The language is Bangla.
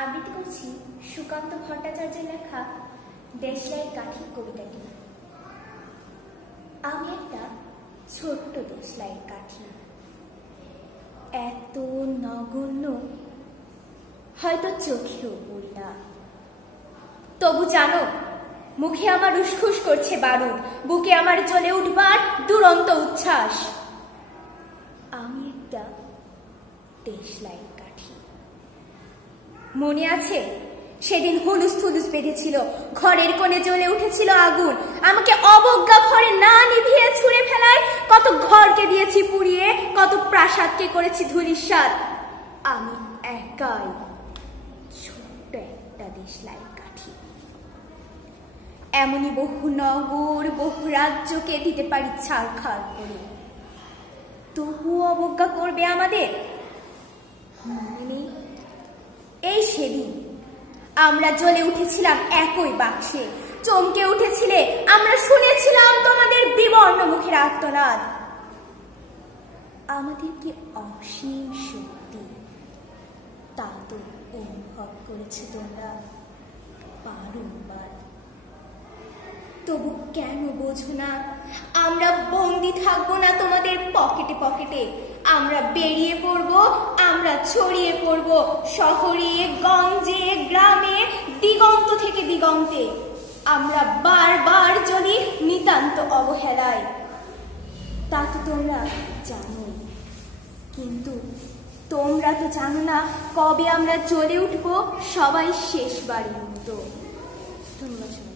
আবৃত্তি করছি সুকান্ত ভট্টাচার্যের লেখা দেশলাইয়ের কাঠি কবিতাটি। আমি একটা ছোট্ট দেশলাইয়ের কাঠি, এত নগণ্য হয়তো চোখেও পড়ি না। তবু জানো, মুখে আমার উসখুস করছে বারুদ, বুকে আমার জ্বলে উঠবার দুরন্ত উচ্ছ্বাস। আমি একটা দেশলাই কাঠি। মনে আছে সেদিন হুলুস থুলুস বেঁধেছিল, ঘরের কোণে জ্বলে উঠেছিল আগুন, আমাকে অবজ্ঞা ঘরে না নিভিয়ে ছুঁড়ে ফেলায় কত ঘরকে দিয়েছি পুড়িয়ে, কত প্রাসাদকে করেছি ধূলিসাৎ। আমি একাই ছোট্ট একটা দেশলাই কাঠি। এমনই বহু নগর বহু রাজ্যকে দিতে পারি ছারখার করে, তবু অবজ্ঞা করবে আমাদের? মনে নেই এই সেদিন আমরা জ্বলে উঠেছিলাম একই বাক্সে, চমকে উঠেছিলে, আমরা শুনেছিলাম তোমাদের বিবর্ণ মুখের আর্তনাদ। আমাদের কি অসীম শক্তি তা তো অনুভব করেছে তোমরা বারংবার। তবু কেন বোঝো না আমরা বন্দি থাকবো না তোমাদের পকেটে পকেটে? আমরা বেরিয়ে পড়বো, আমরা ছড়িয়ে পড়বো শহরে গঞ্জে গ্রামে দিগন্ত থেকে দিগন্তে। আমরা বারবার জ্বলি নিতান্ত অবহেলায়, তা তো তোমরা জানো। কিন্তু তোমরা তো জানো না কবে আমরা জ্বলে উঠবো সবাই শেষবারের মতো। ধন্যবাদ।